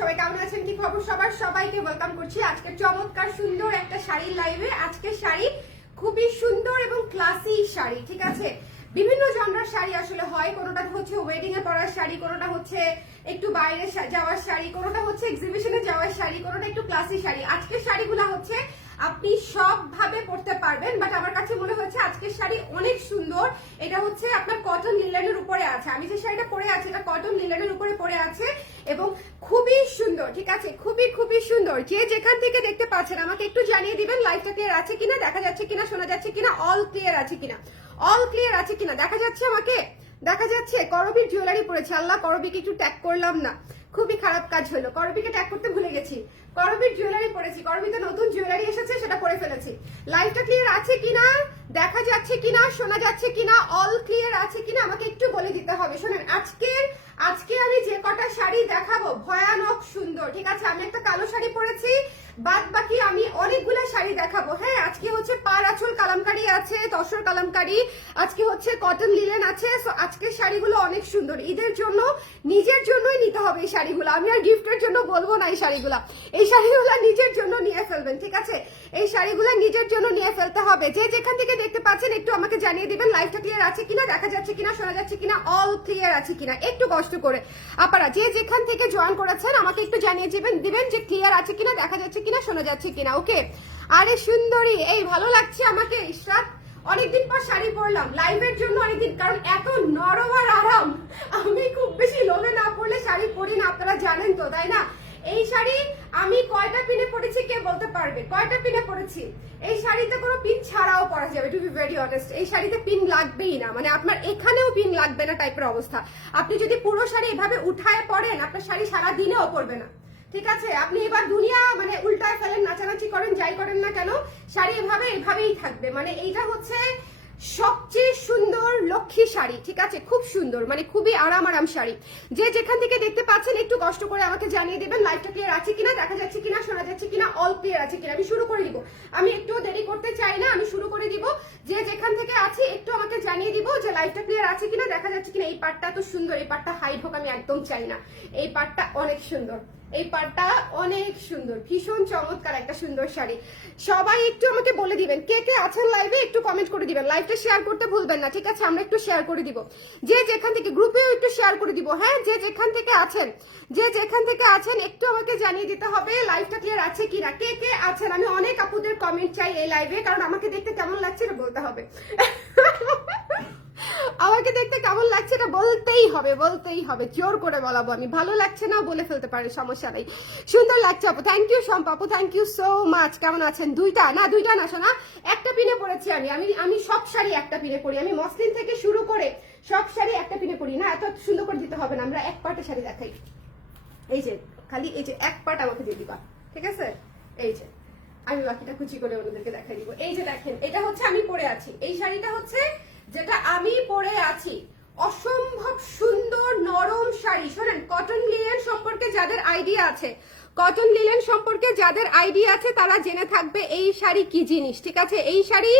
সবাই কি খবর সবার? সবাইকে ওয়েলকাম করছি আজকে চমৎকার সুন্দর একটা শাড়ির আজকে শাড়ি খুবই সুন্দর এবং ক্লাসি শাড়ি, ঠিক আছে? বিভিন্ন জনরার শাড়ি আসলে হয়। কোনোটা হচ্ছে ওয়েডিং এ পরার শাড়ি, কোনোটা হচ্ছে একটু বাইরে যাওয়ার শাড়ি, কোনোটা হচ্ছে এক্সিবিশনে যাওয়ার শাড়ি, কোনোটা একটু ক্লাসি শাড়ি। আজকের শাড়িগুলো হচ্ছে আপনি সব ভাবে পড়তে পারবেন বাট আমার কাছে মনে হয়েছে আজকের শাড়ি অনেক সুন্দর। এটা হচ্ছে আপনার কটন লিলেনের উপরে আছে। আমি যে শাড়িটা পরে আছি, এটা কটন লিলেনের উপরে পরে আছে এবং খুবই সুন্দর, ঠিক আছে? খুবই খুবই সুন্দর। যে যেখান থেকে দেখতে পাচ্ছেন, আমাকে একটু জানিয়ে দিবেন লাইভটা ক্লিয়ার আছে কিনা, দেখা যাচ্ছে কিনা, শোনা যাচ্ছে কিনা অল ক্লিয়ার আছে কিনা? অল ক্লিয়ার আছে কিনা? দেখা যাচ্ছে আমাকে? দেখা যাচ্ছে? করবির জুয়েলারি পরেছে আল্লাহ করবিকে একটু ট্যাগ করলাম না। খুবই খারাপ কাজ হলো। করবিকে ট্যাগ করতে ভুলে গেছি। করবির জুয়েলারি পরেছি। করবিতে নতুন জুয়েলারি এসেছে, সেটা পরে ফেলেছি। লাইফটা ক্লিয়ার আছে কিনা, দেখা যাচ্ছে কিনা, শোনা যাচ্ছে কিনা অল ক্লিয়ার আছে কিনা, আমাকে একটু বলে দিতে হবে। শোনেন, আজকের, আজকে আমি যে কটা শাড়ি দেখাবো, ভয়ানক সুন্দর, ঠিক আছে? আমি একটা কালো শাড়ি পরেছি বাদ বাকি আমি অনেকগুলো শাড়ি দেখাবো। হ্যাঁ আজকে হচ্ছে পার আঁচল কালামকারি আছে, তসর কালামকারি, আজকে হচ্ছে কটন লিলেন আছে আজকের শাড়িগুলো অনেক সুন্দর। ঈদের জন্য, নিজের জন্যই নিতে হবে এই শাড়িগুলো। আমি আর গিফটের জন্য বলব না এই শাড়িগুলো। এই শাড়িগুলো নিজের জন্য নিয়ে ফেলবেন, ঠিক আছে? এই শাড়িগুলো নিজের জন্য নিয়ে ফেলতে হবে। যে যেখান থেকে দেখতে পাচ্ছেন, একটু আমাকে জানিয়ে দিবেন লাইফটা ক্লিয়ার আছে কিনা, দেখা যাচ্ছে কিনা, শোনা যাচ্ছে কিনা অল ক্লিয়ার আছে কিনা। একটু কষ্ট করে। আপনারা যে যেখান থেকে জয়েন করেছেন, আমাকে একটু জানিয়ে দিবেন দিবেন যে ক্লিয়ার আছে কিনা, দেখা যাচ্ছে কিনা, শোনা যাচ্ছে কিনা ওকে আরে সুন্দরী, এই ভালো লাগছে আমাকে, ইশরাত। অনেকদিন পর শাড়ি পরলাম লাইভের জন্য অনেকদিন, কারণ এত নরম আর আরাম। আমি খুব বেশি লোভে না পড়লে শাড়ি পরি না, আপনারা জানেন তো, তাই না? এই শাড়ি আমি কয়টা পিনে পরেছি কে বলতে পারবে? কয়টা পিনে পরেছি এই শাড়িতে কোনো পিন ছাড়াও পরা যাবে টু বি ভেরি অনেস্ট এই শাড়িতে পিন লাগবেই না মানে আপনার এখানেও পিন লাগবে না টাইপের অবস্থা। আপনি যদি পুরো শাড়ি এভাবে উঠায় পরেন আপনার শাড়ি সারা দিনেও পরবে না। ঠিক আছে? আপনি এবার দুনিয়া মানে উল্টায় ফেলেন, নাচানাচি করেন, যাই করেন না কেন, শাড়ি এভাবে, এভাবেই থাকবে। মানে এইটা হচ্ছে সবচেয়ে সুন্দর লক্ষ্মী শাড়ি, ঠিক আছে? খুব সুন্দর মানে খুবই আরাম আরাম শাড়ি। যে যেখান থেকে দেখতে পাচ্ছেন, একটু কষ্ট করে আমাকে জানিয়ে দেবেন লাইভটা ক্লিয়ার আছে কিনা, দেখা যাচ্ছে কিনা, শোনা যাচ্ছে কিনা অল ক্লিয়ার আছে কিনা। আমি শুরু করে দিব। আমি একটু দেরি করতে চাই না, আমি শুরু করে দিব। যে যেখান থেকে আছি, একটু আমাকে জানিয়ে দিব যে লাইভটা ক্লিয়ার আছে কিনা, দেখা যাচ্ছে কিনা। এই পার্টটা তো সুন্দর, এই পার্টটা হাইট হোক, আমি একদম চাই না। এই পার্টটা অনেক সুন্দর। এই পাটটা অনেক সুন্দর, ভীষণ চমৎকার একটা সুন্দর শাড়ি। সবাই একটু আমাকে বলে দিবেন, কে কে আছেন লাইভে একটু কমেন্ট করে দিবেন। লাইভটা শেয়ার করতে ভুলবেন না, ঠিক আছে? আমরা একটু শেয়ার করে দিব। যে যেখান থেকে গ্রুপেও একটু শেয়ার করে দিব হ্যাঁ? যে যেখান থেকে আছেন, যে যেখান থেকে আছেন, একটু আমাকে জানিয়ে দিতে হবে লাইভটা ক্লিয়ার আছে কিনা। কে কে আছেন? আমি অনেক আপুদের কমেন্ট চাই এই লাইভে কারণ আমাকে দেখতে কেমন লাগছে বলতে হবে। আমাকে দেখতে কেমন লাগছে এটা বলতেই হবে বলতেই হবে। জোর করে বলাবো আমি। ভালো লাগছে না বলে ফেলতে পারে, সমস্যা নেই। সুন্দর লাগছে আপু। থ্যাংক ইউ শম্পা আপু। থ্যাংক ইউ সো মাচ কেমন আছেন? দুইটা? না দুইটা না শোনা একটা পিনে পরেছি আমি। আমি আমি সব শাড়ি একটা পিনে পড়ি আমি মসলিন থেকে শুরু করে সব শাড়ি একটা পিনে পড়ি না, এত সুন্দর করে দিতে হবে না। আমরা এক পাটে শাড়ি দেখাই। এই যে, খালি এই যে এক পাট আমাকে দিয়ে দিবা। ঠিক আছে? এই যে, আমি বাকিটা কুচি করে ওনাদেরকে দেখাই দিব। এই যে দেখেন, এটা হচ্ছে আমি পরে আছি। এই শাড়িটা হচ্ছে যেটা আমি পরে আছি। অসম্ভব সুন্দর নরম শাড়ি। শোনেন কটন লিলেন সম্পর্কে যাদের আইডিয়া আছে কটন লিলেন সম্পর্কে যাদের আইডিয়া আছে, তারা জেনে থাকবে এই শাড়ি কি জিনিস, ঠিক আছে? এই শাড়ি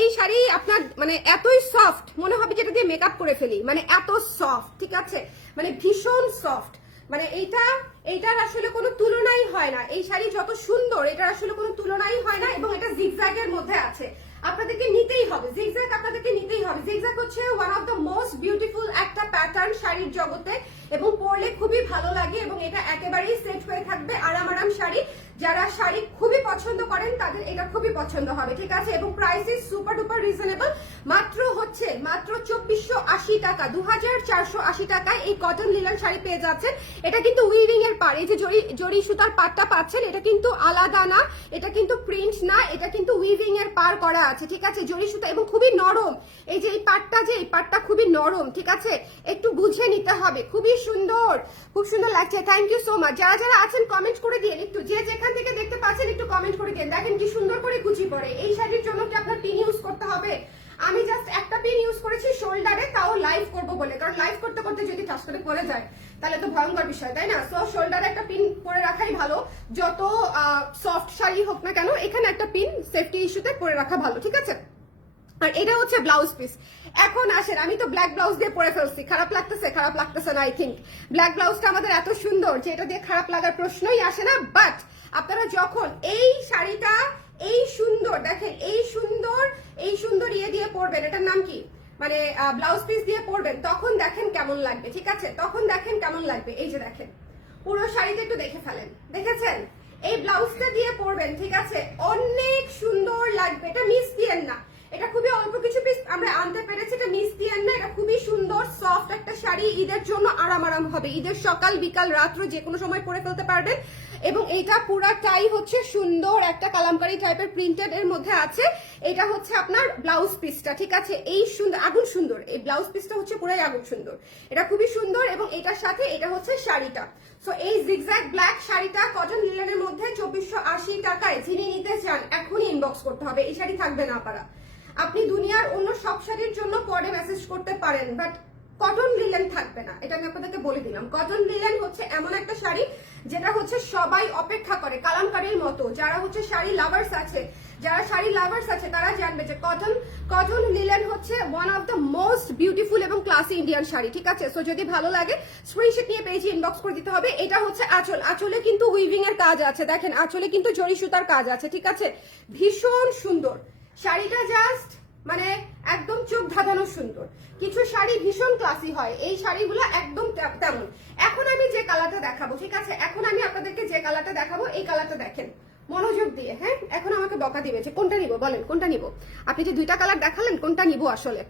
এই শাড়ি আপনার মানে এতই সফট মনে হবে যেটা দিয়ে মেকআপ করে ফেলি। মানে এত সফট ঠিক আছে? মানে ভীষণ সফট মানে এইটা, এইটার আসলে কোনো তুলনাই হয় না। এই শাড়ি যত সুন্দর, এটার আসলে কোনো তুলনাই হয় না এবং এটা জিগজ্যাগের মধ্যে আছে। আপনাদেরকে নিতেই হবে জিগজ্যাগ আপনাদেরকে নিতেই হবে। জিগজ্যাগ হচ্ছে one of the most beautiful একটা প্যাটার্ন শাড়ির জগতে এবং পরলে খুবই ভালো লাগে এবং এটা একেবারেই সেট হয়ে থাকবে আরাম আরাম শাড়ি। যারা শাড়ি খুবই পছন্দ করেন, তাদের এটা খুবই পছন্দ হবে, ঠিক আছে? এবং price is super duper reasonable মাত্র হচ্ছে, মাত্র চব্বিশশো আশি টাকা দু হাজার চারশো আশি টাকায় এই কটন লিলন শাড়ি পেয়ে যাচ্ছেন। এটা কিন্তু উইভিং এর পার এই যে জরি জরি সুতার পাটটা পাচ্ছেন, এটা কিন্তু আলাদা না, এটা কিন্তু প্রিন্ট না, এটা কিন্তু উইভিং এর পার করা আছে, ঠিক আছে? জরি সুতা এবং খুবই নরম। এই যে এই পাটটা যে, এই পাটটা খুবই নরম, ঠিক আছে? একটু বুঝে নিতে হবে, খুবই সুন্দর, খুব সুন্দর লাগছে। থ্যাংক ইউ সো মাচ যারা যারা আছেন কমেন্ট করে দিন একটু। যে যেখান থেকে দেখতে পাচ্ছেন, একটু কমেন্ট করে দিন। দেখেন কি সুন্দর করে কুচি পড়ে। এই শাড়ির জন্য কি আপনার পিন ইউজ করতে হবে? আমি জাস্ট একটা পিন ইউজ করেছি শোল্ডারে তাও লাইভ করব বলে। কারণ লাইভ করতে করতে যদি টাচ করে পড়ে যায়, তাহলে তো ভয়ঙ্কর বিষয়, তাই না? সো শোল্ডারে একটা পিন পরে রাখাই ভালো। যত সফট শাড়ি হোক না কেন, এখানে একটা পিন সেফটি ইস্যুতে পরে রাখা ভালো, ঠিক আছে? আর এটা হচ্ছে ব্লাউজ পিস এখন আসেন, আমি তো ব্ল্যাক ব্লাউজ দিয়ে পরে ফেলছি। খারাপ লাগতেছে খারাপ লাগতেছে না আই থিঙ্ক ব্ল্যাক ব্লাউজটা আমাদের এত সুন্দর যে এটা দিয়ে খারাপ লাগার প্রশ্নই আসে না বাট আপনারা যখন এই শাড়িটা, এই সুন্দর, দেখেন, এই সুন্দর এই সুন্দর ইয়ে দিয়ে পরবেন, এটার নাম কি? মানে ব্লাউজ পিস দিয়ে পরবেন, তখন দেখেন কেমন লাগবে, ঠিক আছে? তখন দেখেন কেমন লাগবে, এই যে দেখেন, পুরো শাড়িটা একটু দেখে ফেলেন, দেখেছেন? এই ব্লাউজটা দিয়ে পরবেন, ঠিক আছে? অনেক সুন্দর লাগবে, এটা মিস দিয়েন না। এটা খুবই অল্প কিছু পিস আমরা আনতে পেরেছি, এটা মিস দিয়েন না, এটা খুবই সুন্দর সফট একটা শাড়ি, ঈদের জন্য আরাম আরাম হবে। ঈদের সকাল, বিকাল, রাত্র যে কোনো সময় পরে ফেলতে পারবেন। এবং এটা পুরাটাই হচ্ছে সুন্দর একটা কালামকারি টাইপের প্রিন্টেড এর মধ্যে আছে। এটা হচ্ছে আপনার ব্লাউজ পিসটা ঠিক আছে? এই সুন্দর, আগুন সুন্দর। এই ব্লাউজ পিসটা হচ্ছে পুরাই আগুন সুন্দর। এটা খুবই সুন্দর এবং এটার সাথে এটা হচ্ছে শাড়িটা। সো এই জিগজ্যাগ ব্ল্যাক শাড়িটা কটন লিলেনের মধ্যে চব্বিশশো আশি টাকায় যিনি নিতে চান, এখনই ইনবক্স করতে হবে। এই শাড়ি থাকবে না পারা আপনি দুনিয়ার অন্য সব শাড়ির জন্য পরে মেসেজ করতে পারেন বাট কটন লিলেন থাকবে না। এটা আমি আপনাদেরকে বলে দিলাম। কটন লিলেন হচ্ছে এমন একটা শাড়ি, যেটা হচ্ছে সবাই অপেক্ষা করে, কালামকারীর মতো। যারা হচ্ছে শাড়ি লাভার্স আছে, যারা শাড়ি লাভার্স আছে, তারা জানবে যে কটন কটন লিলেন হচ্ছে one of the most beautiful এবং ক্লাসি ইন্ডিয়ান শাড়ি, ঠিক আছে? সো যদি ভালো লাগে স্ক্রিনশট নিয়ে পেজে ইনবক্স করে দিতে হবে। এটা হচ্ছে আঁচল। আঁচলে কিন্তু উইভিং এর কাজ আছে, দেখেন। আঁচলে কিন্তু জরি সুতার কাজ আছে, ঠিক আছে? ভীষণ সুন্দর। শাড়িটা জাস্ট মানে একদম চোখ ধাঁধানো সুন্দর। কিছু শাড়ি ভীষণ ক্লাসি হয়। এই শাড়িগুলো একদম তেমন। এখন আমি যে কালারটা দেখাবো, ঠিক আছে? এখন আমি আপনাদেরকে যে কালারটা দেখাবো, এই কালারটা দেখেন। মনোযোগ দিয়ে হ্যাঁ? এখন আমাকে বকা দিবে যে, কোনটা নিব? বলেন, কোনটা নিব? আপনি যে দুইটা কালার দেখালেন, কোনটা নিব আসলে?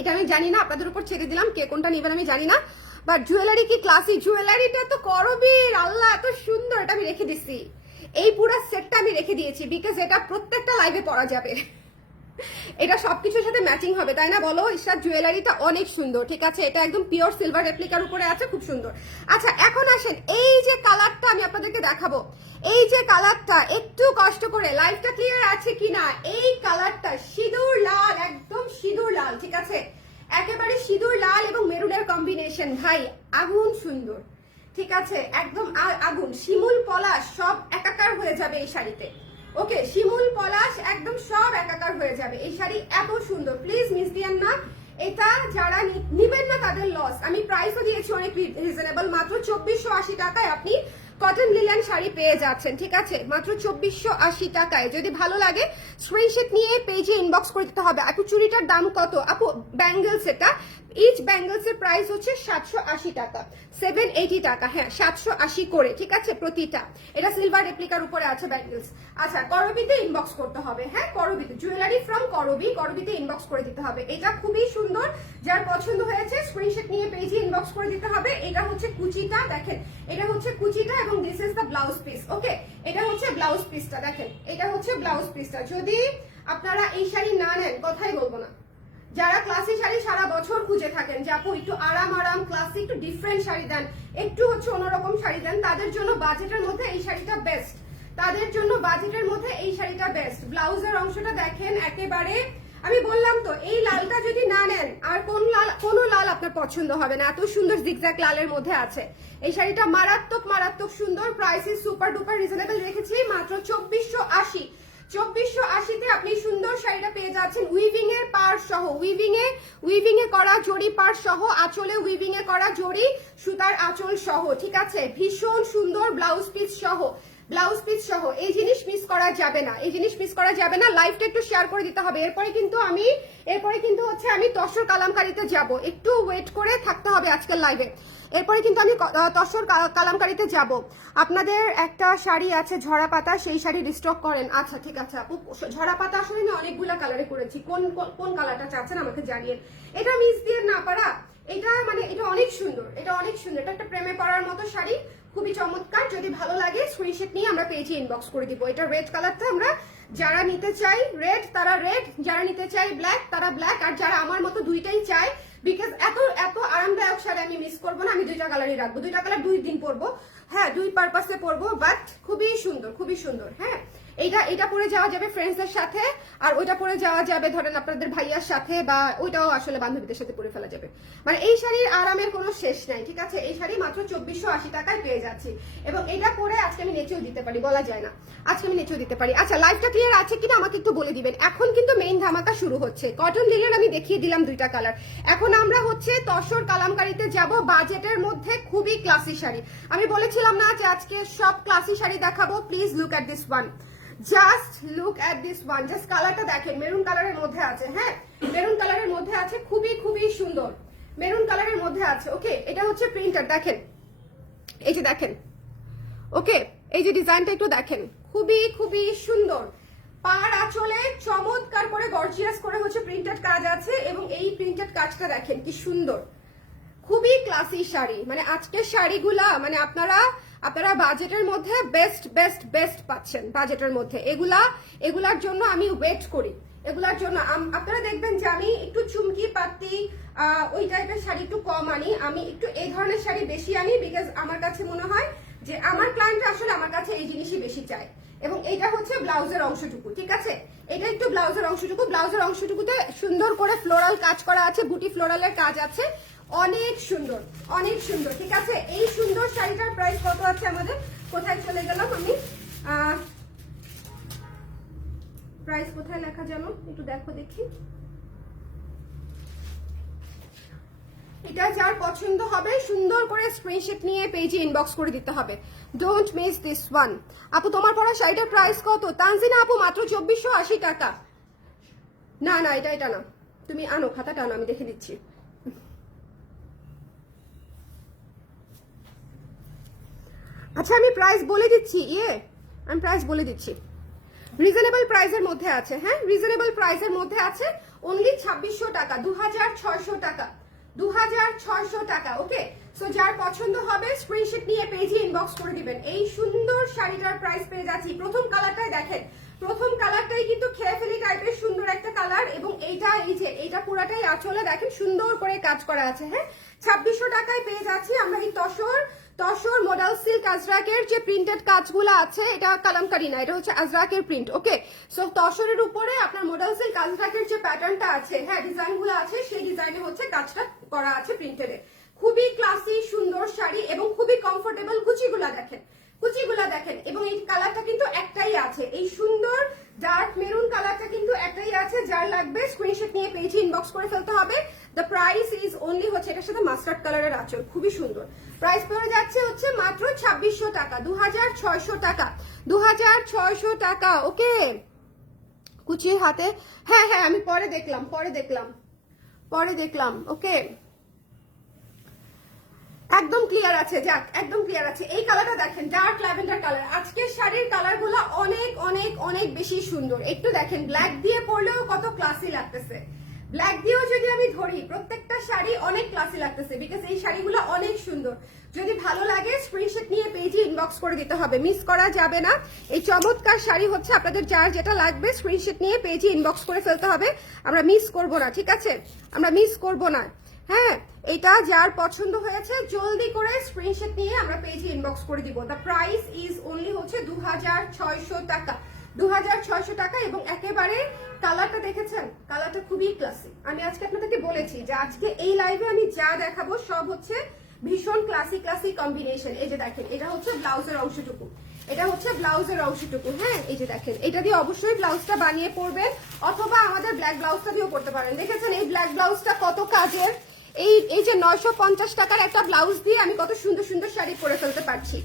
এটা আমি জানি না, আপনাদের উপর ছেড়ে দিলাম, কে কোনটা নেবেন আমি জানি না। বাট জুয়েলারি কি ক্লাসি জুয়েলারিটা তো করবির, আল্লাহ, এত সুন্দর এটা আমি রেখে দিছি। এই পুরো সেটটা আমি রেখে দিয়েছি বিকজ এটা প্রত্যেকটা লাইভে পরা যাবে। এটা সবকিছুর সাথে ম্যাচিং হবে, তাই না বলো? ইশরাত জুয়েলারিটা অনেক সুন্দর, ঠিক আছে? এটা একদম পিওর সিলভার রেপ্লিকার উপরে আছে, খুব সুন্দর। আচ্ছা এখন আসেন, এই যে কালারটা আমি আপনাদেরকে দেখাবো। এই যে কালারটা একটু কষ্ট করে লাইফটা ক্লিয়ার আছে কিনা এই কালারটা সিঁদুর লাল, একদম সিঁদুর লাল, ঠিক আছে? একেবারে সিঁদুর লাল এবং মেরুনের কম্বিনেশন ভাই, আগুন সুন্দর, ঠিক আছে? একদম আগুন, শিমুল, পলাশ, সব একাকার হয়ে যাবে এই শাড়িতে। ওকে, শিমুল, পলাশ, একদম সব একাকার হয়ে যাবে। এই শাড়ি এত সুন্দর। প্লিজ মিস দিয়েন না এটা যারা নিবেন না তাদের লস আমি প্রাইসও দিয়েছি অনেক রিজনেবল মাত্র চব্বিশশো আশি টাকায় আপনি কটন লিলেন শাড়ি পেয়ে যাচ্ছেন, ঠিক আছে? মাত্র চব্বিশশো আশি টাকায়। যদি ভালো লাগে স্ক্রিনশট নিয়ে পেজে ইনবক্স করে দিতে হবে। আপু, চুড়িটার দাম কত? আপু ব্যাঙ্গেলস এটা ইচ ব্যাঙ্গেলস এর প্রাইস হচ্ছে সাতশো আশি টাকা। সেভেন এইটি টাকা। হ্যাঁ সাতশো আশি করে, ঠিক আছে, প্রতিটা। এটা সিলভার রেপ্লিকার উপরে আছে ব্যাঙ্গেলস আচ্ছা করবিতে ইনবক্স করতে হবে। হ্যাঁ করবিতে। জুয়েলারি ফ্রম করবি। করবিতে ইনবক্স করে দিতে হবে। এটা খুবই সুন্দর। যার পছন্দ হয়েছে স্ক্রিনশট নিয়ে পেজে ইনবক্স করে দিতে হবে। এটা হচ্ছে কুচিটা, দেখেন। এটা হচ্ছে কুচিটা এবং this is the blouse piece okay এটা হচ্ছে ব্লাউজ পিসটা দেখেন। এটা হচ্ছে ব্লাউজ পিসটা যদি আপনারা এই শাড়ি না নেন, কথাই বলব না। যারা ক্লাসি শাড়ি সারা বছর খুঁজে থাকেন, যে আপু একটু আরাম আরাম ক্লাসি একটু ডিফারেন্ট শাড়ি দেন, একটু হচ্ছে অন্যরকম শাড়ি দেন, তাদের জন্য বাজেটের মধ্যে এই শাড়িটা বেস্ট তাদের জন্য বাজেটের মধ্যে এই শাড়িটা বেস্ট ব্লাউজের অংশটা দেখেন একেবারে, আমি বললাম তো, এই লালটা যদি না নেন, আর কোন লাল কোন লাল আপনার পছন্দ হবে না, এত সুন্দর জিগজ্যাক লালের মধ্যে আছে। এই শাড়িটা মারাত্মক মারাত্মক সুন্দর প্রাইস সুপার ডুপার রিজনেবল রেখেছি, মাত্র চব্বিশশো আশি। চব্বিশশো আশিতে আপনি সুন্দর শাড়িটা পেয়ে যাচ্ছেন। উইভিং এর পার সহ উইভিং এ উইভিং এ করা জড়ি পার সহ, আঁচলে উইভিং এ করা জড়ি, সুতার আঁচল সহ, ঠিক আছে? ভীষণ সুন্দর ব্লাউজ পিস সহ। ব্লাউজ পিস সহ। এই জিনিস মিস করা যাবে না। এই জিনিস মিস করা যাবে না। লাইভটা একটু শেয়ার করে দিতে হবে। এরপরে কিন্তু আমি, এরপরে কিন্তু হচ্ছে আমি তসর কালামকারিতে যাব। একটু ওয়েট করে থাকতে হবে আজকের লাইভে এরপরে কিন্তু আমি তসর কালামকারিতে যাব। আপনাদের একটা শাড়ি আছে, ঝরা পাতা, সেই শাড়ি রিস্টক করেন। আচ্ছা ঠিক আছে আপু। ঝরা পাতা আসলে আমি অনেকগুলা কালারে করেছি কোন- কোন কালারটা চাচ্ছেন আমাকে জানিয়ে। এটা মিস দিয়ে না পারা। এটা মানে এটা অনেক সুন্দর। এটা অনেক সুন্দর। এটা একটা প্রেমে পড়ার মতো শাড়ি। খুবই চমৎকার। যদি ভালো লাগে স্ক্রিনশট নিয়ে আমরা পেয়েছি ইনবক্স করে দিব। এটা রেড কালারটা আমরা যারা নিতে চাই রেড তারা রেড যারা নিতে চাই ব্ল্যাক তারা ব্ল্যাক আর যারা আমার মতো দুইটাই চাই বিকজ এত এত আরামদায়ক শাড়ি আমি মিস করব না, আমি দুইটা কালারই রাখব। দুইটা কালার দুই দিন পরবো। হ্যাঁ দুই পারপাসে পরবো বাট খুবই সুন্দর খুবই সুন্দর হ্যাঁ। এইটা এটা পরে যাওয়া যাবে ফ্রেন্ডসদের সাথে, আর ওইটা পরে যাওয়া যাবে ধরেন আপনাদের ভাইয়ার সাথে, বা ওইটাও আসলে বান্ধবীদের সাথে পরে ফেলা যাবে। মানে এই শাড়ির আরামের কোনো শেষ নাই, ঠিক আছে? এই শাড়ি মাত্র চব্বিশশো আশি টাকায় পেয়ে যাচ্ছি। এবং এটা পরে আজকে আমি নেচেও দিতে পারি, বলা যায় না। আজকে আমি নেচেও দিতে পারি। আচ্ছা লাইফটা ক্লিয়ার আছে কিনা আমাকে একটু বলে দিবেন। এখন কিন্তু মেইন ধামাকা শুরু হচ্ছে। কটন লিলের আমি দেখিয়ে দিলাম দুইটা কালার এখন আমরা হচ্ছে তসর কালামকারিতে যাব বাজেটের মধ্যে খুবই ক্লাসি শাড়ি। আমি বলেছিলাম না যে আজকে সব ক্লাসি শাড়ি দেখাবো। Please look at this one just look at this one just কালারটা দেখেন। মেরুন কালারের মধ্যে আছে হ্যাঁ? মেরুন কালারের মধ্যে আছে, খুবই খুবই সুন্দর। মেরুন কালারের মধ্যে আছে। ওকে এটা হচ্ছে প্রিন্টার দেখেন। এই যে দেখেন। ওকে এই যে ডিজাইনটা একটু দেখেন। খুবই খুবই সুন্দর। পার আঁচলে চমৎকার করে গর্জিয়াস করে হচ্ছে প্রিন্টেড কাজ আছে এবং এই প্রিন্টেড কাজটা দেখেন কি সুন্দর। খুবই ক্লাসি শাড়ি। মানে আজকের শাড়িগুলা মানে আপনারা আপনারা বাজেটের মধ্যে বেস্ট বেস্ট বেস্ট পাচ্ছেন বাজেটের মধ্যে। এগুলা, এগুলার জন্য আমি ওয়েট করি। এগুলার জন্য আপনারা দেখবেন যে আমি একটু চুমকি পাত্তি ওই টাইপের শাড়ি একটু কম আনি। আমি একটু এই ধরনের শাড়ি বেশি আনি বিকজ আমার কাছে মনে হয় যে আমার ক্লায়েন্ট আসলে আমার কাছে এই জিনিসই বেশি চায়। এবং এটা হচ্ছে ব্লাউজের অংশটুকু, ঠিক আছে? এটা একটু ব্লাউজের অংশটুকু। ব্লাউজের অংশটুকুতে সুন্দর করে ফ্লোরাল কাজ করা আছে বুটি ফ্লোরালের কাজ আছে। অনেক সুন্দর অনেক সুন্দর, ঠিক আছে? এই সুন্দর শাড়িটার প্রাইস কত আছে আমাদের? কোথায় চলে গেলাম আমি প্রাইস কোথায় লেখা জানো একটু দেখো দেখি। এটা যার পছন্দ হবে, সুন্দর করে স্ক্রিনশট নিয়ে পেজে ইনবক্স করে দিতে হবে। ডোন্ট মিস দিস ওয়ান আপু, তোমার পড়া শাড়িটার প্রাইস কত? তানজিনা আপু, মাত্র চব্বিশশো আশি টাকা। না না, এটা এটা না। তুমি আনো, খাতাটা আনো, আমি দেখে দিচ্ছি। আচ্ছা আমি প্রাইস বলে দিচ্ছি ইয়ে? আমি প্রাইস বলে দিচ্ছি। রিজনেবল প্রাইসের মধ্যে আছে হ্যাঁ? রিজনেবল প্রাইসের মধ্যে আছে অনলি ছাব্বিশশো টাকা দু হাজার ছয়শো টাকা দু হাজার ছয়শো টাকা ওকে সো যার পছন্দ হবে স্ক্রিনশট নিয়ে পেজে ইনবক্স করে দিবেন। এই সুন্দর শাড়িটার প্রাইস পেয়ে যাচ্ছি। প্রথম কালারটাই দেখেন। প্রথম কালারটাই কিন্তু খেয়ে ফেলি টাইপের সুন্দর একটা কালার এবং এইটা এই যে, এইটা পুরাটাই আঁচলে দেখেন সুন্দর করে কাজ করা আছে হ্যাঁ? ছাব্বিশশো টাকায় পেয়ে যাচ্ছি আমরা এই তসর সিল্ক আজরাকের যে প্রিন্টেড কাজগুলো আছে, এটা কালামকারি না, এটা হচ্ছে আজরাকের প্রিন্ট ওকে সো তসরের উপরে আপনার মডেল সিল্ক আজরাকের যে প্যাটার্নটা আছে হ্যাঁ ডিজাইনগুলো আছে, সেই ডিজাইনে হচ্ছে কাজটা করা আছে প্রিন্টেডে খুবই ক্লাসি সুন্দর শাড়ি এবং খুবই কমফোর্টেবল কুচিগুলা দেখেন। কুচিগুলা দেখেন, এবং এই কালারটা কিন্তু একটাই আছে। এই সুন্দর ডার্ক মেরুন কালারটা কিন্তু একটাই আছে, যার লাগবে স্ক্রিনশট নিয়ে পেজে ইনবক্স করে ফেলতে হবে। দ্য প্রাইস ইজ অনলি হচ্ছে এটার সাথে মাস্টার্ড কালারের আঁচল, খুবই সুন্দর। প্রাইস পড়ে যাচ্ছে হচ্ছে মাত্র ছাব্বিশশো টাকা দু হাজার ছয়শো টাকা দু হাজার ছয়শো টাকা, ওকে? কুচির হাতে হ্যাঁ হ্যাঁ আমি পরে দেখলাম পরে দেখলাম পরে দেখলাম, ওকে? একদম ক্লিয়ার আছে, যাক, একদম ক্লিয়ার আছে। এই কালারটা দেখেন ডার্ক ল্যাভেন্ডার কালার আজকের শাড়ির কালারগুলো অনেক অনেক অনেক বেশি সুন্দর। একটু দেখেন ব্ল্যাক দিয়ে পরলেও কত ক্লাসি লাগতেছে। ব্ল্যাক দিয়েও যদি আমি ধরি, প্রত্যেকটা শাড়ি অনেক ক্লাসি লাগতেছে বিকজ এই শাড়িগুলো অনেক সুন্দর। যদি ভালো লাগে স্ক্রিনশট নিয়ে পেজে ইনবক্স করে দিতে হবে। মিস করা যাবে না। এই চমৎকার শাড়ি হচ্ছে আপনাদের যার যেটা লাগবে স্ক্রিনশট নিয়ে পেজে ইনবক্স করে ফেলতে হবে। আমরা মিস করব না, ঠিক আছে? আমরা মিস করব না। হ্যাঁ? এটা যার পছন্দ হয়েছে, জলদি করে স্ক্রিনশট নিয়ে আমরা পেজে ইনবক্স করে দিব। দ্য প্রাইস ইজ অনলি হচ্ছে দু হাজার ছয়শো টাকা। দু হাজার ছয়শো টাকা এবং একেবারে কালারটা দেখেছেন? কালারটা খুবই ক্লাসি আমি আজকে আপনাদেরকে বলেছি যে আজকে এই লাইভে আমি যা দেখাবো সব হচ্ছে ভীষণ ক্লাসি ক্লাসি কম্বিনেশন এই যে দেখেন, এটা হচ্ছে ব্লাউজের অংশটুকু। এটা হচ্ছে ব্লাউজের অংশটুকু হ্যাঁ? এই যে দেখেন, এটা দিয়ে অবশ্যই ব্লাউজটা বানিয়ে পরবেন অথবা আমাদের ব্ল্যাক ব্লাউজটা দিয়েও পরতে পারেন। দেখেছেন এই ব্ল্যাক ব্লাউজটা কত কাজের? এই এই যে নয়শো পঞ্চাশ টাকার একটা ব্লাউজ দিয়ে আমি কত সুন্দর সুন্দর শাড়ি পরে ফেলতে পারছি।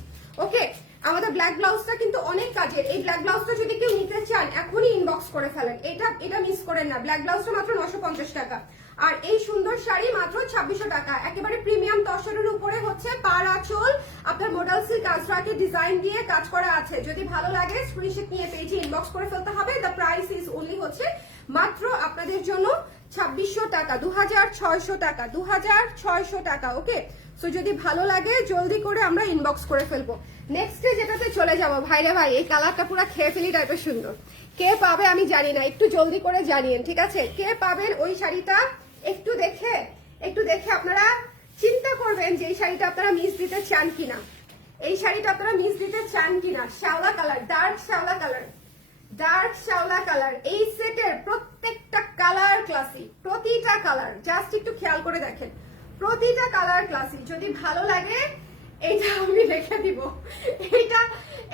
ওকে আমাদের ব্ল্যাক ব্লাউজটা কিন্তু অনেক কাজের। এই ব্ল্যাক ব্লাউজটা যদি কেউ নিতে চান, এখনই ইনবক্স করে ফেলেন। এটা এটা মিস করেন না। ব্ল্যাক ব্লাউজটা মাত্র নশো পঞ্চাশ টাকা। আর এই সুন্দর শাড়ি মাত্র ছাব্বিশশো টাকা। একেবারে প্রিমিয়াম তসরের উপরে হচ্ছে পার আঁচল আপনার মডেল সিল্ক আজরাকে ডিজাইন দিয়ে কাজ করা আছে। যদি ভালো লাগে স্ক্রিনশট নিয়ে পেজে ইনবক্স করে ফেলতে হবে। দ্য প্রাইস ইজ অনলি হচ্ছে মাত্র আপনাদের জন্য ছাব্বিশশো টাকা দু হাজার ছয়শো টাকা দু হাজার ছয়শো টাকা, ওকে? সো যদি ভালো লাগে, জলদি করে আমরা ইনবক্স করে ফেলব। নেক্সটে যেটাতে চলে যাব ভাইরে ভাই, এই কালারটা পুরো খেয়ে ফেলি টাইপের সুন্দর। কে পাবে আমি জানি না, একটু জলদি করে জানিয়েন, ঠিক আছে? কে পাবেন ওই শাড়িটা একটু দেখে একটু দেখে আপনারা চিন্তা করবেন যে এই শাড়িটা আপনারা মিস দিতে চান কিনা। এই শাড়িটা আপনারা মিস দিতে চান কিনা? শ্যাওলা কালার ডার্ক শ্যাওলা কালার ডার্ক শ্যাওলা কালার, এই সেটের প্রত্যেকটা কালার ক্লাসি, প্রতিটা কালার জাস্ট একটু খেয়াল করে দেখেন। প্রতিটা কালার ক্লাসি, যদি ভালো লাগে, এইটা আমি রেখে দিব। এইটা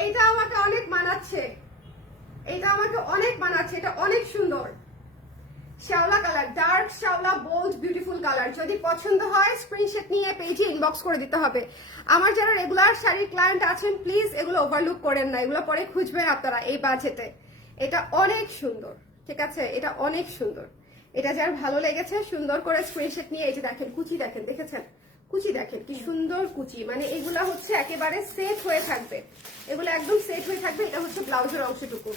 এটা আমাকে অনেক মানাচ্ছে। এটা আমাকে অনেক মানাচ্ছে, এটা অনেক সুন্দর। শ্যাওলা কালার ডার্ক শ্যাওলা বোল্ড বিউটিফুল কালার। যদি পছন্দ হয় স্ক্রিনশট নিয়ে পেজে ইনবক্স করে দিতে হবে। আমার যারা রেগুলার শাড়ির ক্লায়েন্ট আছেন প্লিজ এগুলো ওভারলুক করেন না। এগুলো পরে খুঁজবেন আপনারা এই বাজেটে এটা অনেক সুন্দর। ঠিক আছে, এটা অনেক সুন্দর। এটা যার ভালো লেগেছে, সুন্দর করে স্ক্রিনশট নিয়ে এই যে দেখেন, কুচি দেখেন, দেখেছেন? কুচি দেখেন, কি সুন্দর কুচি। মানে এগুলা হচ্ছে একেবারে সেট হয়ে থাকবে। এগুলো একদম সেট হয়ে থাকবে, এটা হচ্ছে ব্লাউজের অংশটুকু।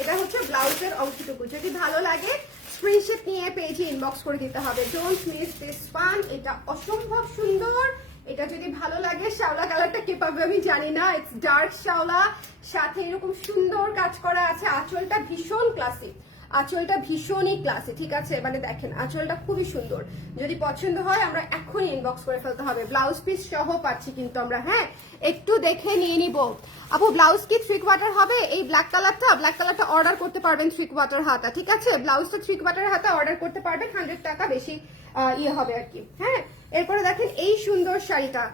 এটা হচ্ছে ব্লাউজের অংশটুকু। যদি ভালো লাগে স্ক্রিনশট নিয়ে পেজে ইনবক্স করে দিতে হবে। ডোন্ট মিস দিস ফান এটা অসম্ভব সুন্দর। এটা যদি ভালো লাগে, শ্যাওলা কালারটা কে পাবে আমি জানি না। ইটস ডার্ক শ্যাওলা। সাথে এরকম সুন্দর কাজ করা আছে। আঁচলটা ভীষণ ক্লাসিক আঁচলটা ভীষণই ক্লাসে ঠিক আছে? মানে দেখেন, আঁচলটা খুবই সুন্দর। যদি পছন্দ হয়, আমরা এখনই ইনবক্স করে ফেলতে হবে। ব্লাউজ পিস সহ পাচ্ছি কিন্তু আমরা হ্যাঁ? একটু দেখে নিয়ে নিব। আপু ব্লাউজ কি থ্রি কোয়ার্টার হবে? এই ব্ল্যাক কালারটা ব্ল্যাক কালারটা অর্ডার করতে পারবেন থ্রি কোয়ার্টার হাতা, ঠিক আছে? ব্লাউজটা থ্রি কোয়ার্টার হাতা অর্ডার করতে পারবেন হান্ড্রেড টাকা বেশি ইয়ে হবে আর কি হ্যাঁ? এরপরে দেখেন এই সুন্দর শাড়িটা।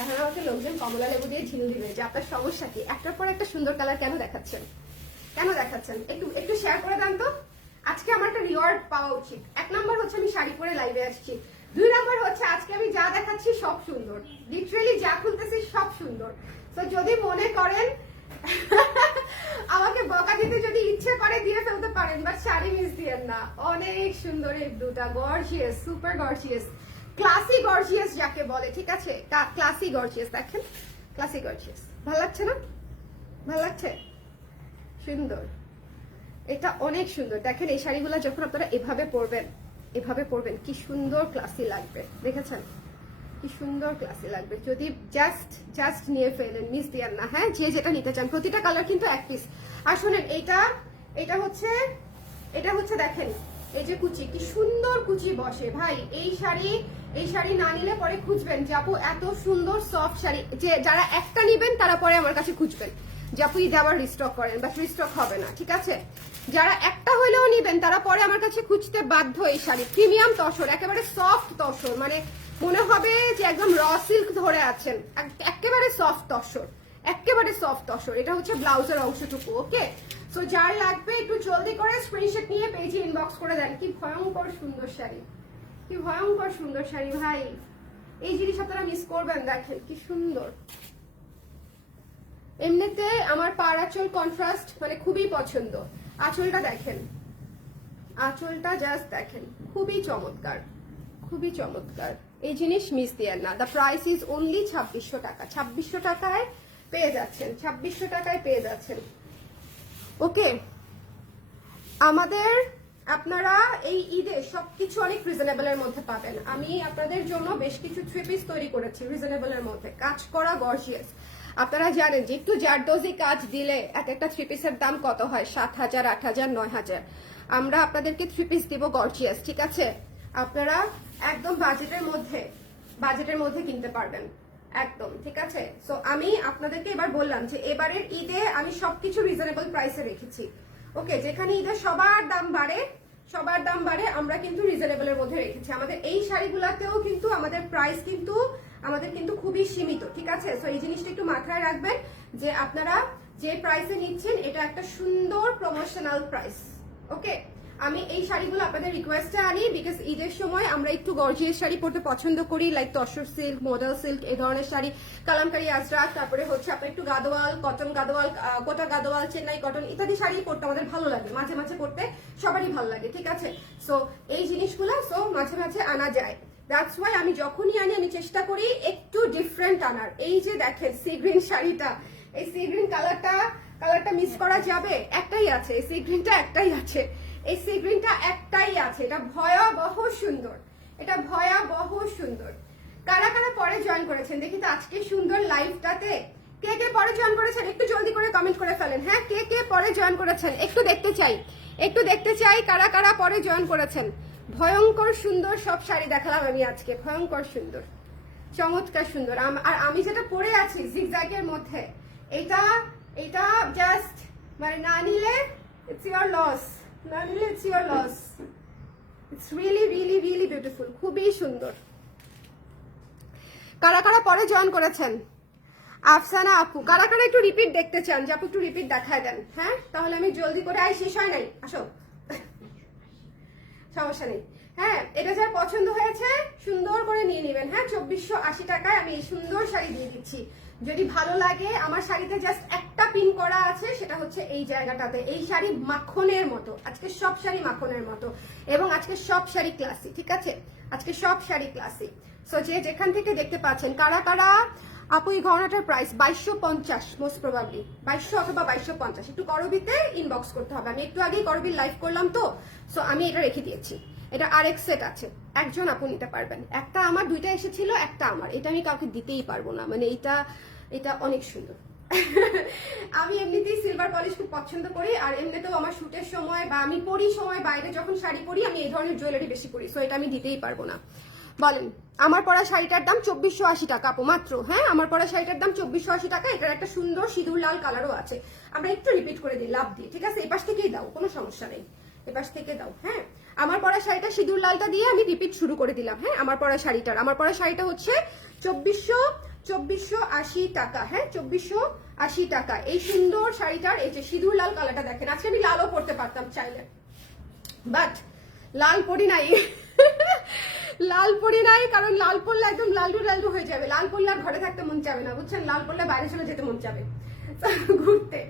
এখন আমাকে লোকজন কমলা লেবু দিয়ে ঝিনু দিবে, যে আপনার সমস্যা কি? একটার পর একটা সুন্দর কালার কেন দেখাচ্ছেন? কেন দেখাচ্ছেন? একটু একটু শেয়ার করে দেন তো। আজকে আমার একটা রিওয়ার্ড পাওয়া উচিত। এক নম্বর হচ্ছে আমি শাড়ি পরে লাইভে আসছি। দুই নম্বর হচ্ছে আজকে আমি যা দেখাচ্ছি সব সুন্দর। লিটারেলি যা খুলতেছি সব সুন্দর। তো যদি মনে করেন, আমাকে বকা দিতে যদি ইচ্ছে করে, দিয়ে ফেলতে পারেন বাট শাড়ি মিস দিয়েন না। অনেক সুন্দর এই দুটা gorgeous super gorgeous classy gorgeous যাকে বলে, ঠিক আছে? ক্লাসি গর্জিয়াস দেখেন? ক্লাসি গর্জিয়াস ভালো লাগছে না? ভালো লাগছে? সুন্দর। এটা অনেক সুন্দর। দেখেন, এই শাড়িগুলো যখন আপনারা এভাবে পরবেন এভাবে পরবেন, কি সুন্দর ক্লাসি লাগবে। দেখেছেন? কি সুন্দর ক্লাসি লাগবে। যদি জাস্ট জাস্ট নিয়ে ফেলেন মিস দিয়ান না। হ্যাঁ যে যেটা নিতে চান, প্রতিটা কালার কিন্তু এক পিস আর শোনেন, এইটা, এটা হচ্ছে এটা হচ্ছে দেখেন, এই যে কুচি, কি সুন্দর কুচি বসে। ভাই, এই শাড়ি এই শাড়ি না নিলে পরে খুঁজবেন যে, আপু, এত সুন্দর সফট শাড়ি। যে, যারা একটা নিবেন, তারা পরে আমার কাছে খুঁজবেন। যে আপু ঈদে আবার রিস্টক করেন বা রিস্টক হবে না, ঠিক আছে? যারা একটা হলেও নিবেন, তারা পরে আমার কাছে খুঁজতে বাধ্য এই শাড়ি। প্রিমিয়াম তসর, একেবারে সফট তসর মানে মনে হবে যে একদম র সিল্ক ধরে আছেন। একেবারে সফট তসর, একেবারে সফট তসর। এটা হচ্ছে ব্লাউজের অংশটুকু, ওকে? সো যার লাগবে একটু জলদি করে স্ক্রিনশট নিয়ে পেজে ইনবক্স করে দেন। কি ভয়ঙ্কর সুন্দর শাড়ি, কি ভয়ঙ্কর সুন্দর শাড়ি ভাই। এই জিনিস আপনারা মিস করবেন, দেখেন, কি সুন্দর। এমনিতে আমার পাড় আঁচল কন্ট্রাস্ট মানে খুবই পছন্দ। আঁচলটা দেখেন। আঁচলটা জাস্ট দেখেন। খুবই চমৎকার। খুবই চমৎকার। এই জিনিস মিস দিয়ে না। দ্য প্রাইস ইজ অনলি ছাব্বিশশো টাকা। ছাব্বিশশো টাকায় পেয়ে যাচ্ছেন। ছাব্বিশশো টাকায় পেয়ে যাচ্ছেন। ওকে আমাদের আপনারা এই ঈদে সবকিছু অনেক রিজনেবল এর মধ্যে পাবেন। আমি আপনাদের জন্য বেশ কিছু থ্রি পিস তৈরি করেছি রিজনেবল এর মধ্যে। কাজ করা গর্জিয়াস আপনারা জানেন যে একটু জারদোজি কাজ দিলে এক একটা থ্রি পিসের দাম কত হয়? সাত হাজার, আট হাজার, নয় হাজার। আমরা আপনাদেরকে থ্রি পিস দিব গর্জিয়াস ঠিক আছে? আপনারা একদম বাজেটের মধ্যে বাজেটের মধ্যে কিনতে পারবেন। একদম, ঠিক আছে? সো আমি আপনাদেরকে এবার বললাম যে এবারের ঈদে আমি সবকিছু রিজনেবল প্রাইসে রেখেছি। ওকে যেখানে ঈদে সবার দাম বাড়ে, সবার দাম বাড়ে, আমরা কিন্তু রিজনেবল এর মধ্যে রেখেছি। আমাদের এই শাড়িগুলাতেও কিন্তু আমাদের প্রাইস কিন্তু আমাদের কিন্তু খুবই সীমিত, ঠিক আছে? সো এই জিনিসটা একটু মাথায় রাখবেন যে আপনারা যে প্রাইসে নিচ্ছেন, এটা একটা সুন্দর প্রমোশনাল প্রাইস ওকে আমি এই শাড়িগুলো আপনাদের রিকোয়েস্টে আনি বিকজ ঈদের সময় আমরা একটু গর্জিয়াস শাড়ি পরতে পছন্দ করি like tussar silk model silk এই ধরনের শাড়ি, কালামকারি আজরাক তারপরে হচ্ছে আপনার একটু গাদোয়াল কটন গাদোয়াল কোটা গাদোয়াল, চেন্নাই কটন ইত্যাদি শাড়ি পরতে আমাদের ভালো লাগে, মাঝে মাঝে পরতে সবারই ভালো লাগে, ঠিক আছে? সো এই জিনিসগুলো সো মাঝে মাঝে আনা যায়। দ্যাটস ওয়াই আমি যখনই আনি, আমি চেষ্টা করি একটু ডিফারেন্ট আনার। এই যে দেখেন সি গ্রিন শাড়িটা। এই সি গ্রিন কালারটা কালারটা মিস করা যাবে? একটাই আছে। এই সি গ্রিনটা একটাই আছে। এই সি গ্রিনটা একটাই আছে। এটা ভয়াবহ সুন্দর। এটা ভয়াবহ সুন্দর। কারা কারা পরে জয়েন করেছেন? দেখি তো আজকে সুন্দর লাইভটাতে কে কে পরে জয়েন করেছেন? একটু জলদি করে কমেন্ট করে ফেলেন। হ্যাঁ কে কে পরে জয়েন করেছেন? একটু দেখতে চাই। একটু দেখতে চাই কারা কারা পরে জয়েন করেছেন। ভয়ঙ্কর সুন্দর সব শাড়ি দেখালাম আমি আজকে, ভয়ঙ্কর সুন্দর, চমৎকার সুন্দর। আর আমি যেটা পরে আছি জিগজ্যাগের মধ্যে, এটা এটা জাস্ট মানে না নিলে ইটস ইউর লস না নিলে it's your loss it's really really really beautiful খুবই সুন্দর। কারা কারা পরে জয়েন করেছেন? আফসানা আপু, কারা কারা একটু রিপিট দেখতে চান? যে আপু একটু রিপিট দেখায় দেন হ্যাঁ? তাহলে আমি জলদি করে আই শেষ হয় নাই? আসো। সমস্যা নেই। হ্যাঁ এটা যার পছন্দ হয়েছে, সুন্দর করে নিয়ে নেবেন। হ্যাঁ চব্বিশশো আশি টাকায় আমি এই সুন্দর শাড়ি দিয়ে দিচ্ছি। যদি ভালো লাগে, আমার শাড়িতে জাস্ট একটা পিন করা আছে, সেটা হচ্ছে এই জায়গাটাতে। এই শাড়ি মাখনের মতো। আজকে সব শাড়ি মাখনের মতো। এবং আজকে সব শাড়ি ক্লাসি ঠিক আছে? আজকে সব শাড়ি ক্লাসি সো যে যেখান থেকে দেখতে পাচ্ছেন, কারা কারা আপু, এই গহনাটার প্রাইস বাইশশো পঞ্চাশ মোস্ট প্রবাবলি বাইশশো অথবা বাইশশো পঞ্চাশ। একটু করবিতে ইনবক্স করতে হবে। আমি একটু আগেই করবির লাইভ করলাম তো। সো আমি এটা রেখে দিয়েছি। এটা আর আরেক সেট আছে। একজন আপু নিতে পারবেন। একটা আমার, দুইটা এসেছিল, একটা আমার। এটা আমি কাউকে দিতেই পারব না। মানে এটা এটা অনেক সুন্দর। আমি এমনিতেই সিলভার পলিশ খুব পছন্দ করি। আর এমনিতেও আমার শুটের সময় বা আমি পরি সময় বাইরে যখন শাড়ি পরি, আমি এই ধরনের জুয়েলারি বেশি পরি। সো এটা আমি দিতেই পারব না। বলেন, আমার পরা শাড়িটার দাম চব্বিশশো আশি টাকা আপু, মাত্র হ্যাঁ? আমার পরা শাড়িটার দাম চব্বিশশো আশি টাকা, এটার একটা সুন্দর সিঁদুর লাল কালারও আছে। আমরা একটু রিপিট করে দিই, লাভ দিয়ে, ঠিক আছে? এপাশ থেকেই দাও, কোনো সমস্যা নেই। এপাশ থেকে দাও হ্যাঁ? আমার পরা শাড়িটা সিঁদুর লালটা দিয়ে আমি রিপিট শুরু করে দিলাম হ্যাঁ? আমার পরা শাড়িটার, আমার পরা শাড়িটা হচ্ছে চব্বিশশো চব্বিশশো আশি টাকা হ্যাঁ? চব্বিশশো আশি টাকা। এই সুন্দর শাড়িটার, এই যে সিঁদুর লাল কালারটা দেখেন, আজকে আমি লালও পরতে পারতাম চাইলে। বাট লাল পরি নাই। লাল পরি নাই, কারণ লাল পরলে একদম লালটু লালটু হয়ে যাবে। লাল পরলে আর ঘরে থাকতে মন চাবে না, বুঝছেন? লাল পরলে বাইরে চলে যেতে মন চাবে। ঘুরতে।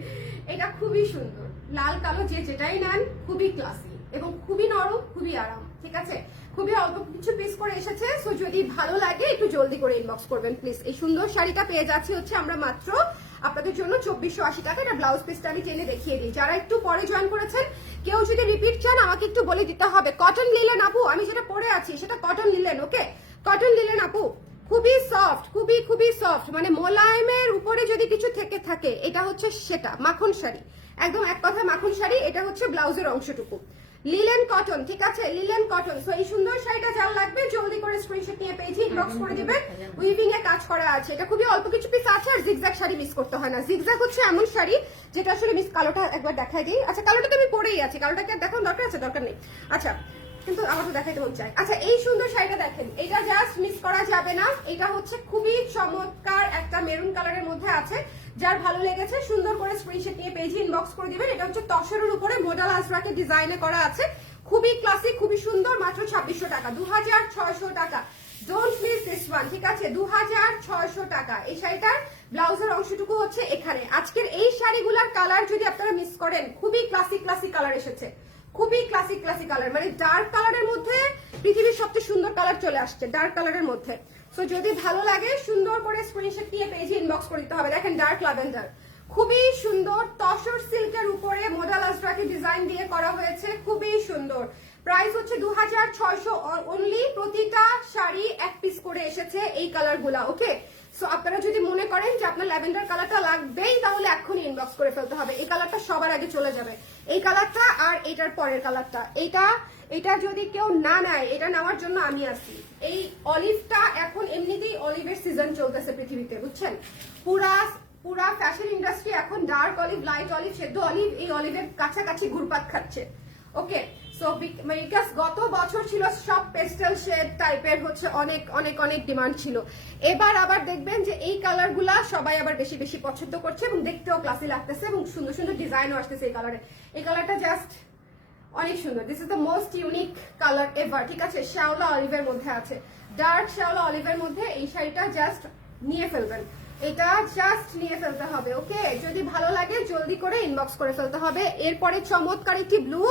এটা খুবই সুন্দর। লাল কালো যে যেটাই নেন, খুবই ক্লাসি এবং খুবই নরম, খুবই আরাম, ঠিক আছে? খুবই অল্প কিছু পিস করে এসেছে সো যদি ভালো লাগে, একটু জলদি করে ইনবক্স করবেন প্লিজ এই সুন্দর শাড়িটা পেয়ে যাচ্ছি হচ্ছে আমরা মাত্র আপনাদের জন্য চব্বিশশো আশি টাকা, এটা ব্লাউজ পিসটা আমি টেনে দেখিয়ে দিই। যারা একটু পরে জয়েন করেছেন, কেউ যদি রিপিট চান, আমাকে একটু বলে দিতে হবে। কটন লিলেন আপু, আমি যেটা পরে আছি, সেটা cotton linen okay cotton linen আপু, খুবই সফট খুবই খুবই সফট মানে মোলায়েমের উপরে যদি কিছু থেকে থাকে, এটা হচ্ছে সেটা, মাখন শাড়ি। একদম এক কথা মাখন শাড়ি, এটা হচ্ছে ব্লাউজের অংশটুকু। লিলেন কটন, ঠিক আছে? Linen cotton. সো এই সুন্দর শাড়িটা যার লাগবে, জলদি করে স্ক্রিনশট নিয়ে পেয়েছি ইনবক্স করে দিবেন। উইভিং এ কাজ করা আছে। এটা খুবই অল্প কিছু পিস আছে আর জিগজ্যাগ শাড়ি মিস করতে হয় না। জিগজ্যাগ হচ্ছে এমন শাড়ি যেটা আসলে মিস কালোটা একবার দেখাই দিই। আচ্ছা কালোটা তো আমি পরেই আছি। কালোটাকে দেখানোর দরকার আছে? দরকার নেই। আচ্ছা কিন্তু আমার তো দেখাইতে মন চায় আচ্ছা এই সুন্দর শাড়িটা দেখেন। এটা জাস্ট মিস করা যাবে না। এটা হচ্ছে খুবই চমৎকার একটা মেরুন কালারের মধ্যে আছে। যার ভালো লেগেছে, সুন্দর করে স্ক্রিনশট নিয়ে পেজে ইনবক্স করে দিবেন। এটা হচ্ছে তসরের উপরে মোডাল আজরাকে ডিজাইনে করা আছে। খুবই ক্লাসিক খুবই সুন্দর, মাত্র ছাব্বিশশো টাকা। দু হাজার ছয়শো টাকা। ডোন্ট মিস দিস ওয়ান ঠিক আছে? দু হাজার ছয়শো টাকা। এই শাড়িটার ব্লাউজের অংশটুকু হচ্ছে এখানে। আজকের এই শাড়িগুলার কালার যদি আপনারা মিস করেন, খুবই ক্লাসিক ক্লাসিক কালার এসেছে। খুবই ক্লাসিক ক্লাসিক কালার মানে ডার্ক কালারের মধ্যে পৃথিবীর সবচেয়ে সুন্দর কালার চলে আসছে ডার্ক কালারের মধ্যে। সো যদি ভালো লাগে, সুন্দর করে স্ক্রিনশট দিয়ে পেজে ইনবক্স করে দিতে হবে। দেখেন ডার্ক ল্যাভেন্ডার খুবই সুন্দর, তসর সিল্কের উপরে মডেল আজরাকি ডিজাইন দিয়ে করা হয়েছে। খুবই সুন্দর। প্রাইস হচ্ছে দু হাজার ছয়শো অনলি প্রতিটা শাড়ি এক পিস করে এসেছে এই কালারগুলা ওকে সো আপনারা যদি মনে করেন যে আপনার ল্যাভেন্ডার কালারটা লাগবেই, তাহলে এখনই ইনবক্স করে ফেলতে হবে। এই কালারটা সবার আগে চলে যাবে। এই কালারটা আর এটার পরের কালারটা। এটা এটা যদি কেউ না নেয়, এটা নেওয়ার জন্য আমি আছি। এই অলিভটা এখন এমনিতেই অলিভের সিজন চলতেছে পৃথিবীতে, বুঝছেন? পুরা পুরা ফ্যাশন ইন্ডাস্ট্রি এখন ডার্ক অলিভ লাইট অলিভ সেদ্ধ অলিভ এই অলিভের কাছাকাছি ঘুরপাক খাচ্ছে। ওকে সো বিকজ গত বছর ছিল সব পেস্টেল শেড টাইপের হচ্ছে অনেক অনেক অনেক ডিমান্ড ছিল। এবার আবার দেখবেন যে এই কালারগুলা সবাই আবার বেশি বেশি পছন্দ করছে এবং দেখতেও ক্লাসি লাগতেছে এবং সুন্দর সুন্দর ডিজাইনও আসতেছে এই কালারে এই কালারটা জাস্ট অনেক সুন্দর। This is the most unique colour ever ঠিক আছে? শ্যাওলা অলিভের মধ্যে আছে। ডার্ক শ্যাওলা অলিভের মধ্যে এই শাড়িটা জাস্ট নিয়ে ফেলবেন। এটা জাস্ট নিয়ে ফেলতে হবে ওকে যদি ভালো লাগে, জলদি করে ইনবক্স করে ফেলতে হবে। এরপরে চমৎকার একটি ব্লু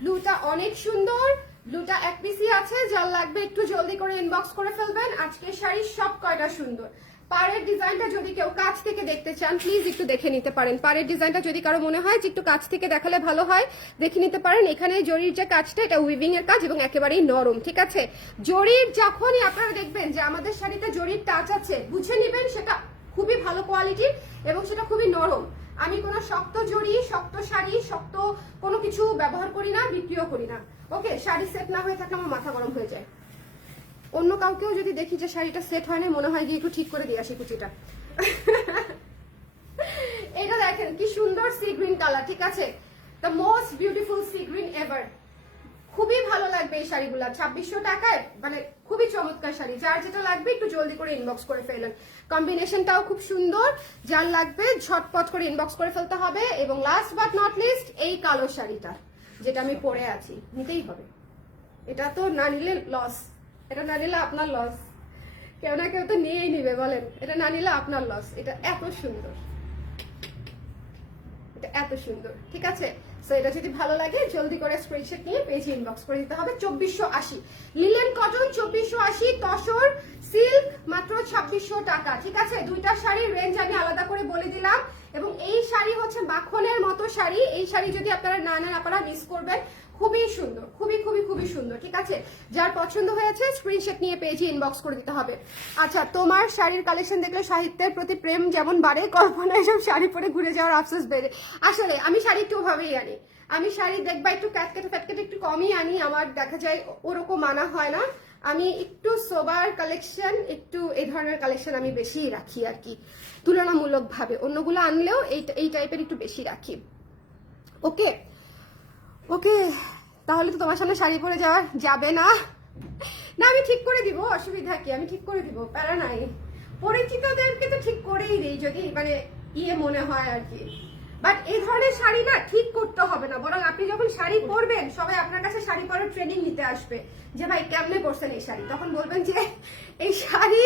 ব্লুটা অনেক সুন্দর। ব্লুটা এক পিসি আছে যার লাগবে একটু জলদি করে ইনবক্স করে ফেলবেন। আজকে শাড়ি সব কয়টা সুন্দর। পাড়ের ডিজাইনটা যদি কেউ কাছ থেকে দেখতে চান প্লিজ একটু দেখে নিতে পারেন। পাড়ের ডিজাইনটা যদি কারও মনে হয় যে একটু কাছ থেকে দেখালে ভালো হয়, দেখে নিতে পারেন। এখানে জরির যে কাজটা, এটা উইভিং এর কাজ এবং একেবারেই নরম, ঠিক আছে? জরির যখনই আপনারা দেখবেন যে আমাদের শাড়িতে জরির টাচ আছে, বুঝে নিবেন সেটা খুবই ভালো কোয়ালিটির এবং সেটা খুবই নরম। আমি কোনো শক্ত জড়ি, শক্ত শাড়ি, শক্ত কোনো কিছু ব্যবহার করি না, বিক্রিও করি না। ওকে শাড়ি সেট না হয়ে থাকলে আমার মাথা গরম হয়ে যায়। অন্য কাউকেও যদি দেখি যে শাড়িটা সেট হয় না মনে হয় যে একটু ঠিক করে দিয়ে আসি কুচিটা। এটা দেখেন, কি সুন্দর সি গ্রিন কালার ঠিক আছে? The most beautiful sea green ever খুবই ভালো লাগবে এই শাড়িগুলো। ছাব্বিশশো টাকায় মানে খুবই চমৎকার শাড়ি। যার যেটা লাগবে একটু জলদি করে ইনবক্স করে ফেলেন। কম্বিনেশনটাও খুব সুন্দর, যার লাগবে ঝটপট করে ইনবক্স করে ফেলতে হবে। এবং লাস্ট বাট নট লিস্ট এই কালো শাড়িটা, যেটা আমি পরে আছি। নিতেই হবে। এটা তো না নিলে লস এটা না নিলে আপনার লস কেউ না কেউ তো নিয়েই নিবে, বলেন। এটা না নিলে আপনার লস এটা এত সুন্দর। এটা এত সুন্দর। ঠিক আছে? সো এটা যদি ভালো লাগে, জলদি করে স্ক্রিনশট নিয়ে পেজে ইনবক্স করে দিতে হবে। চব্বিশশো আশি। লিলেন কটন চব্বিশশো আশি তসর সিল্ক মাত্র ছাব্বিশশো টাকা। ঠিক আছে? দুইটা শাড়ির রেঞ্জ আমি আলাদা করে বলে দিলাম। এবং এই শাড়ি হচ্ছে মাখনের মতো শাড়ি। এই শাড়ি যদি আপনারা না নেন, আপনারা মিস করবেন। খুবই সুন্দর, খুবই খুবই খুবই সুন্দর, ঠিক আছে? যার পছন্দ হয়েছে স্ক্রিনশট নিয়ে পেজে ইনবক্স করে দিতে হবে। আচ্ছা তোমার শাড়ির কালেকশন দেখলে সাহিত্যের প্রতি প্রেম যেমন বাড়ে কল্পনা এসব শাড়ি পরে ঘুরে যাওয়ার আফসোস বেড়ে। আসলে, আমি শাড়ি একটু ভাবেই আনি। আমি শাড়ি দেখবা একটু ক্যাটকেটে ফ্যাটকেটে একটু কমই আনি, আমার দেখা যায় ওরকম আনা হয় না। আমি একটু সোবার কালেকশন একটু এই ধরনের কালেকশন আমি বেশি রাখি আর কি। তুলনামূলক ভাবে অন্যগুলো আনলেও এই এই টাইপের একটু বেশি রাখি। ওকে ওকে, তাহলে তো তোমার সামনে শাড়ি পরে যাওয়া যাবে না। না, আমি ঠিক করে দিব, অসুবিধা কি? আমি ঠিক করে দিব, প্যারা নাই। পরিচিতদেরকে তো ঠিক করেই দিই, যদি মানে ইয়ে মনে হয় আর কি। বাট এই ধরনের শাড়ি না ঠিক করতে হবে না, বরং আপনি যখন শাড়ি পরবেন, সবাই আপনার কাছে শাড়ি পরার ট্রেনিং নিতে আসবে। যে ভাই, কেমনে পরছেন এই শাড়ি? তখন বলবেন যে, এই শাড়ি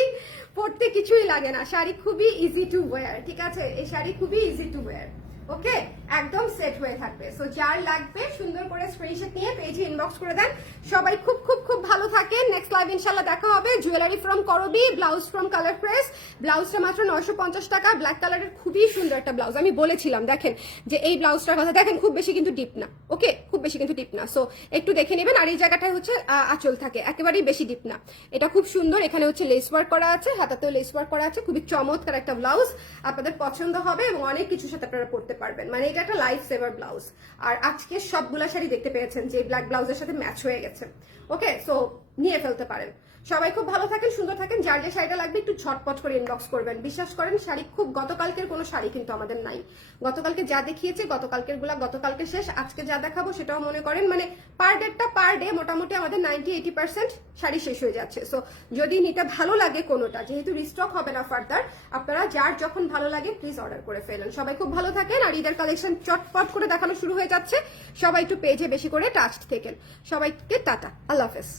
পরতে কিছুই লাগে না। শাড়ি খুবই ইজি টু ওয়্যার ঠিক আছে? এই শাড়ি খুবই ইজি টু ওয়্যার ওকে একদম সেট হয়ে থাকবে। সো যার লাগবে, সুন্দর করে স্ক্রিনশট নিয়ে পেজে ইনবক্স করে দেন। সবাই খুব খুব খুব ভালো থাকে নেক্সট লাইভ ইনশাল্লাহ দেখা হবে। জুয়েলারি ফ্রম করবি ব্লাউজ ফ্রম কালার প্রেস ব্লাউজটা মাত্র নয়শো পঞ্চাশ টাকা। ব্ল্যাক কালারের খুবই সুন্দর একটা ব্লাউজ আমি বলেছিলাম, দেখেন, যে এই ব্লাউজটার কথা। দেখেন, খুব বেশি কিন্তু ডিপ না। ওকে খুব বেশি কিন্তু ডিপ না। সো একটু দেখে নেবেন। আর এই জায়গাটায় হচ্ছে আঁচল থাকে। একেবারেই বেশি ডিপ না। এটা খুব সুন্দর। এখানে হচ্ছে লেস ওয়ার্ক করা আছে। হাতাতেও লেস ওয়ার্ক করা আছে। খুবই চমৎকার একটা ব্লাউজ আপনাদের পছন্দ হবে এবং অনেক কিছুর সাথে আপনারা পড়তে পারবেন। মানে এটা একটা লাইফ সেভার ব্লাউজ আর আজকে সবগুলা শাড়ি দেখতে পেয়েছেন, যে ব্ল্যাক ব্লাউজের সাথে ম্যাচ হয়ে গেছে। ওকে সো নিয়ে ফেলতে পারেন। সবাই খুব ভালো থাকেন, সুন্দর থাকেন, যার যে শাড়িটা লাগবে একটু ঝটপট করে ইনবক্স করবেন। বিশ্বাস করেন, শাড়ি খুব গতকালকের কোনো শাড়ি কিন্তু আমাদের নাই। গতকালকে যা দেখিয়েছে, গতকালকেরগুলা, গতকালকে শেষ, আজকে যা দেখাবো সেটাও মনে করেন মানে পার ডেটটা পার ডে মোটামুটি আমাদের নাইনটি এইটি পার্সেন্ট শাড়ি শেষ হয়ে যাচ্ছে। সো যদি নিতে ভালো লাগে কোনোটা, যেহেতু রিস্টক হবে না ফার্দার আপনারা যার যখন ভালো লাগে প্লিজ অর্ডার করে ফেলেন। সবাই খুব ভালো থাকেন আর ঈদের কালেকশন চটপট করে দেখানো শুরু হয়ে যাচ্ছে। সবাই একটু পেজে বেশি করে টাচ থেকেন। সবাইকে টাটা, আল্লাহ হাফেজ।